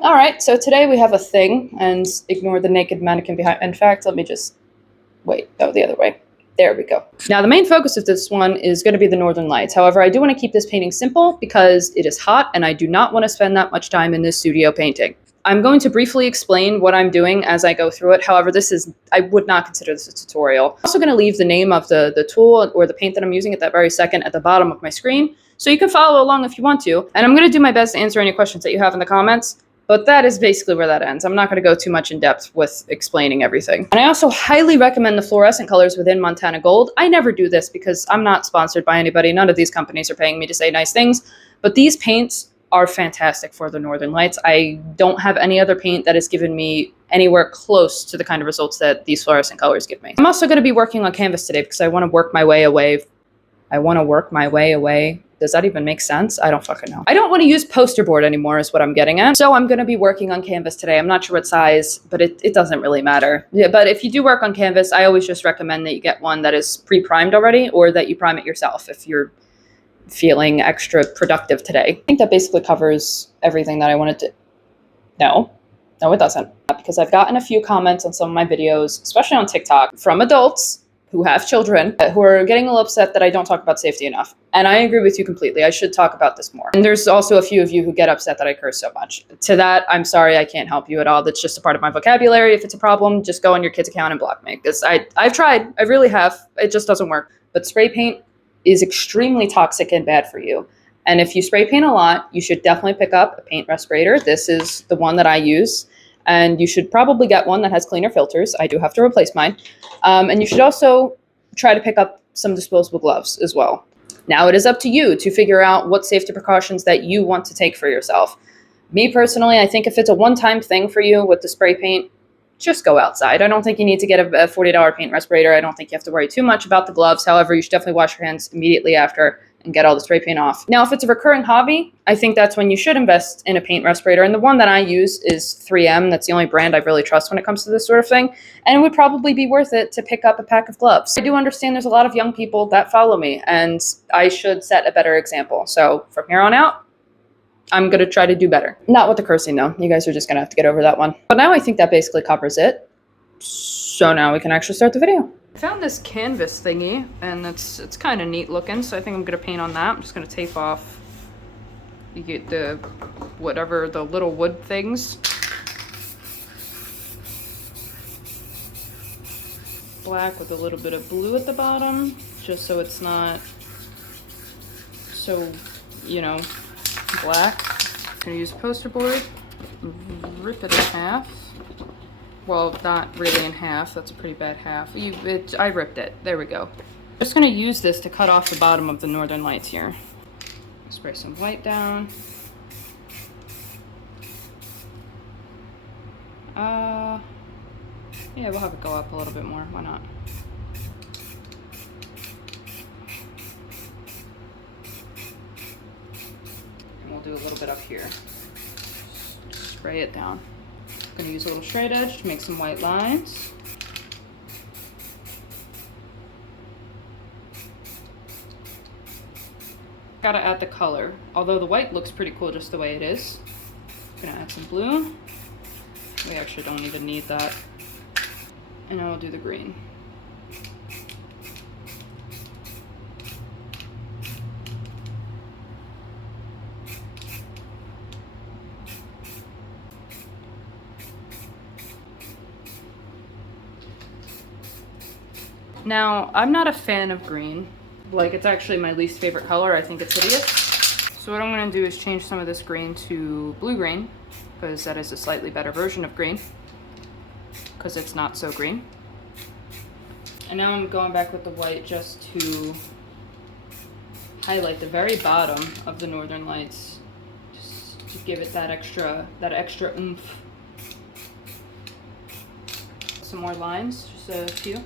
All right, so today we have a thing, and ignore the naked mannequin behind. In fact, let me just wait. Oh, the other way. There we go. Now, the main focus of this one is going to be the Northern Lights. However, I do want to keep this painting simple because it is hot and I do not want to spend that much time in this studio painting. I'm going to briefly explain what I'm doing as I go through it. However, I would not consider this a tutorial. I'm also going to leave the name of the tool or the paint that I'm using at that very second at the bottom of my screen, so you can follow along if you want to. And I'm going to do my best to answer any questions that you have in the comments. But that is basically where that ends. I'm not going to go too much in depth with explaining everything. And I also highly recommend the fluorescent colors within Montana Gold. I never do this because I'm not sponsored by anybody. None of these companies are paying me to say nice things. But these paints are fantastic for the Northern Lights. I don't have any other paint that has given me anywhere close to the kind of results that these fluorescent colors give me. I'm also going to be working on canvas today because I want to work my way away. Does that even make sense? I don't fucking know. I don't want to use poster board anymore is what I'm getting at. So I'm going to be working on canvas today. I'm not sure what size, but it doesn't really matter. Yeah, but if you do work on canvas, I always just recommend that you get one that is pre-primed already or that you prime it yourself if you're feeling extra productive today. I think that basically covers everything that I wanted to... No, it doesn't. Because I've gotten a few comments on some of my videos, especially on TikTok, from adults who have children who are getting a little upset that I don't talk about safety enough. And I agree with you completely. I should talk about this more. And there's also a few of you who get upset that I curse so much. To that, I'm sorry, I can't help you at all. That's just a part of my vocabulary. If it's a problem, just go on your kid's account and block me. Because I've tried. I really have. It just doesn't work. But spray paint is extremely toxic and bad for you. And if you spray paint a lot, you should definitely pick up a paint respirator. This is the one that I use. And you should probably get one that has cleaner filters. I do have to replace mine. And you should also try to pick up some disposable gloves as well. Now it is up to you to figure out what safety precautions that you want to take for yourself. Me personally, I think if it's a one-time thing for you with the spray paint, just go outside. I don't think you need to get a $40 paint respirator. I don't think you have to worry too much about the gloves. However, you should definitely wash your hands immediately after and get all the spray paint off. Now, if it's a recurring hobby, I think that's when you should invest in a paint respirator. And the one that I use is 3M. That's the only brand I really trust when it comes to this sort of thing. And it would probably be worth it to pick up a pack of gloves. I do understand there's a lot of young people that follow me, and I should set a better example. So from here on out, I'm going to try to do better. Not with the cursing, though. You guys are just going to have to get over that one. But now I think that basically covers it. So now we can actually start the video. I found this canvas thingy, and it's kind of neat looking, so I think I'm going to paint on that. I'm just going to tape off the little wood things. Black with a little bit of blue at the bottom, just so it's not so, black. I'm going to use poster board, rip it in half. Well, not really in half. That's a pretty bad half. I ripped it. There we go. I'm just going to use this to cut off the bottom of the Northern Lights here. Spray some white down. Yeah, we'll have it go up a little bit more. Why not? And we'll do a little bit up here. Spray it down. I'm going to use a little straight edge to make some white lines. Gotta add the color. Although the white looks pretty cool just the way it is. I'm gonna add some blue. We actually don't even need that. And I'll do the green. Now, I'm not a fan of green. Like, it's actually my least favorite color. I think it's hideous. So what I'm going to do is change some of this green to blue-green, because that is a slightly better version of green, because it's not so green. And now I'm going back with the white just to highlight the very bottom of the Northern Lights, just to give it that extra oomph. Some more lines, just a few.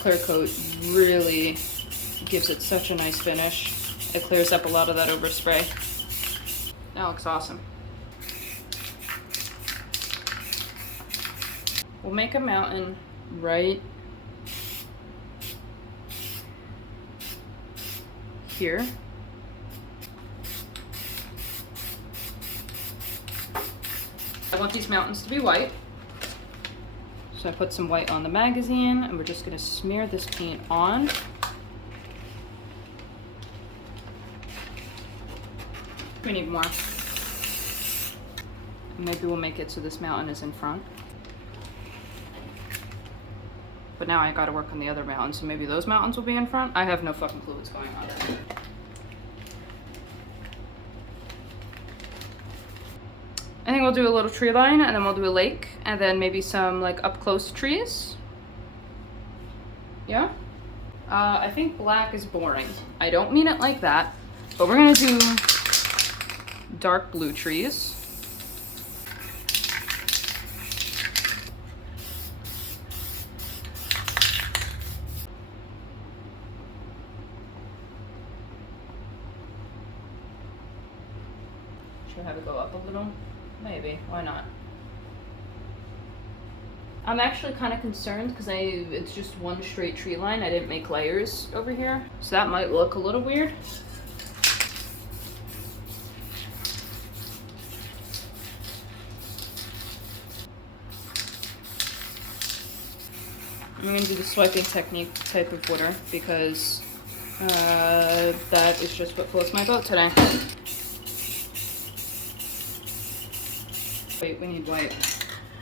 Clear coat really gives it such a nice finish. It clears up a lot of that overspray. That looks awesome. We'll make a mountain right here. I want these mountains to be white. So I put some white on the magazine, and we're just gonna smear this paint on. We need more. Maybe we'll make it so this mountain is in front. But now I gotta work on the other mountains, so maybe those mountains will be in front. I have no fucking clue what's going on. I think we'll do a little tree line, and then we'll do a lake, and then maybe some like up close trees. Yeah? I think black is boring. I don't mean it like that, but we're gonna do dark blue trees. Should I have it go up a little? Maybe, why not? I'm actually kind of concerned because it's just one straight tree line. I didn't make layers over here, so that might look a little weird. I'm going to do the swiping technique type of water because that is just what floats my boat today. Wait, we need white.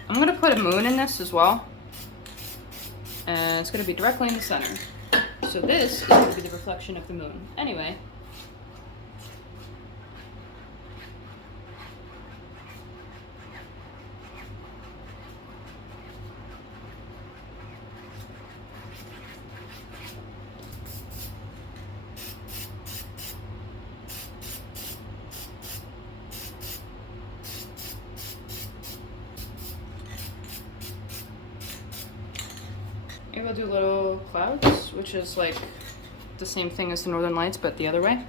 I'm going to put a moon in this as well. And it's going to be directly in the center. So this is going to be the reflection of the moon. Anyway. Maybe I'll do little clouds, which is like the same thing as the Northern Lights, but the other way.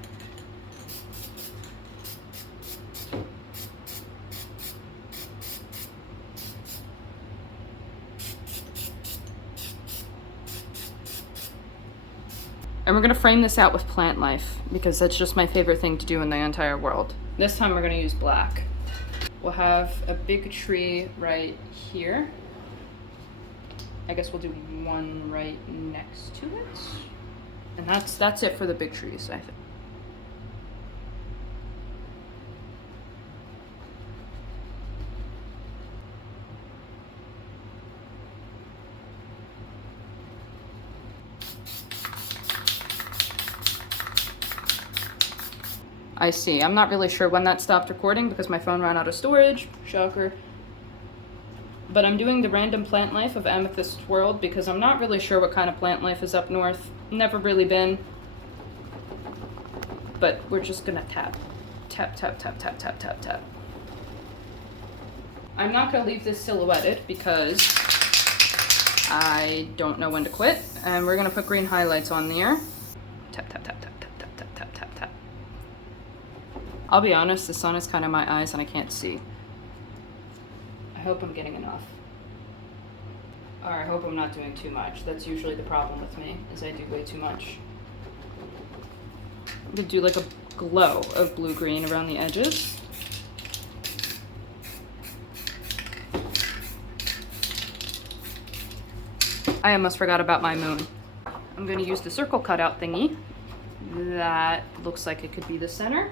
And we're gonna frame this out with plant life because that's just my favorite thing to do in the entire world. This time we're gonna use black. We'll have a big tree right here. I guess we'll do one right next to it. And that's it for the big trees, I think. I see. I'm not really sure when that stopped recording because my phone ran out of storage. Shocker. But I'm doing the random plant life of Amethyst World because I'm not really sure what kind of plant life is up north. Never really been. But we're just gonna tap. Tap, tap, tap, tap, tap, tap, tap. I'm not gonna leave this silhouetted because I don't know when to quit. And we're gonna put green highlights on there. Tap, tap, tap, tap, tap, tap, tap, tap, tap, tap. I'll be honest, the sun is kind of my eyes and I can't see. I hope I'm getting enough. Or I hope I'm not doing too much. That's usually the problem with me, is I do way too much. I'm gonna do like a glow of blue-green around the edges. I almost forgot about my moon. I'm gonna use the circle cutout thingy. That looks like it could be the center.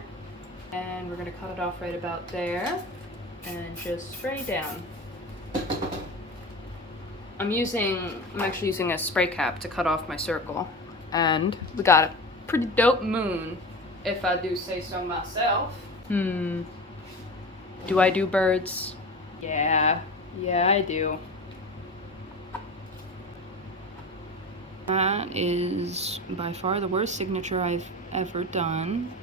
And we're gonna cut it off right about there. And just spray down. I'm actually using a spray cap to cut off my circle. And we got a pretty dope moon, if I do say so myself. Do I do birds? Yeah, I do. That is by far the worst signature I've ever done.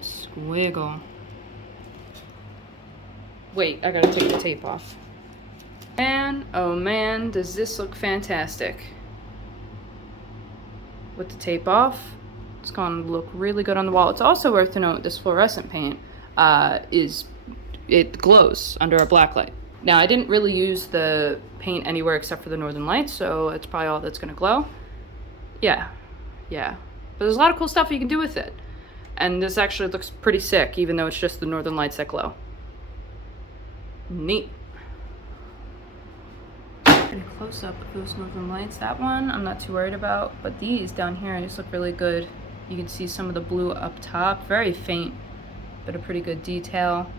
Squiggle. Wait, I gotta take the tape off. And, oh man, does this look fantastic. With the tape off, it's gonna look really good on the wall. It's also worth to note this fluorescent paint it glows under a black light. Now, I didn't really use the paint anywhere except for the Northern Lights, so it's probably all that's gonna glow. Yeah, Yeah. But there's a lot of cool stuff you can do with it. And this actually looks pretty sick, even though it's just the Northern Lights that glow. Neat. Pretty close up of those Northern Lights. That one I'm not too worried about, but these down here just look really good. You can see some of the blue up top, very faint, but a pretty good detail.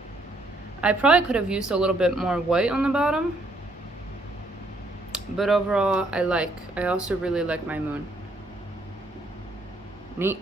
I probably could have used a little bit more white on the bottom, but overall I also really like my moon. Neat.